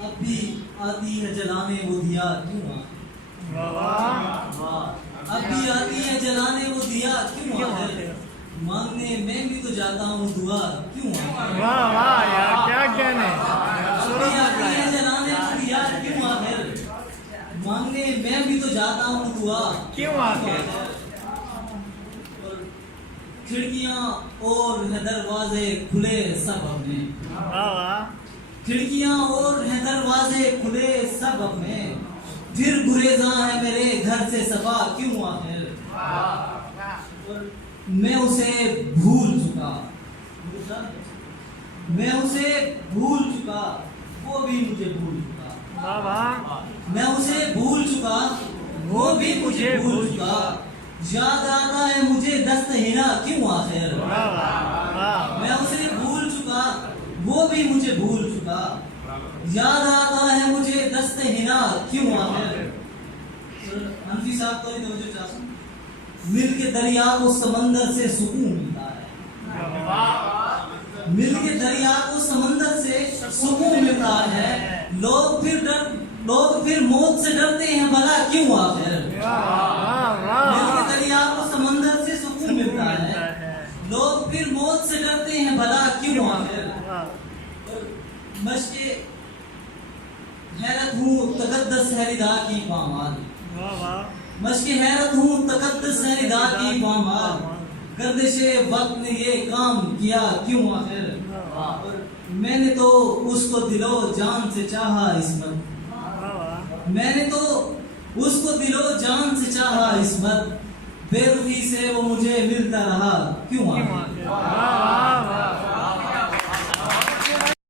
اب بھی آتی ہے جلانے وہ دیا کیوں اب بھی آتی ہے جلانے وہ دیا کیوں مانگنے میں بھی تو جاتا ہوں دعا کیوں واہ واہ یار کیا کہنے اب بھی آتی ہے جلانے وہ دیا کیوں آخر مانگنے میں بھی تو جاتا ہوں دعا کیوں آخر کھڑکیاں اور ہے دروازے کھلے سب اپنے کھڑکیاں اور ہیں دروازے کھلے سب اپنے پھر گریزاں ہے میرے گھر سے صفا کیوں آخر میں اسے بھول چکا میں اسے بھول چکا وہ بھی مجھے بھول چکا میں اسے بھول چکا وہ بھی مجھے بھول چکا یاد آتا ہے مجھے دست ہنا کیوں آخر میں اسے بھول چکا وہ بھی مجھے بھول چکا یاد آتا ہے مجھے دست ہنا کیوں آخر حنفی صاحب کو توجہ چاہتا ہوں مل کے دریا کو سمندر سے سکون ملتا ہے مل کے دریا کو سمندر سے سکون ملتا ہے لوگ پھر موت سے ڈرتے ہیں بھلا کیوں آخر مل کے دریا کو سمندر سے سکون ملتا ہے لوگ پھر موت سے ڈرتے ہیں بھلا کیوں آخر مشق حیرت ہوں تقدس ہے ردا کی پامال مشق حیرت ہوں تقدس ہے ردا کی پامال گردش وقت نے یہ کام کیا کیوں آخر میں نے تو اس کو دل و جان سے چاہا عصمت میں نے تو اس کو دل و جان سے چاہا عصمت بے رخی سے وہ مجھے ملتا رہا کیوں آخر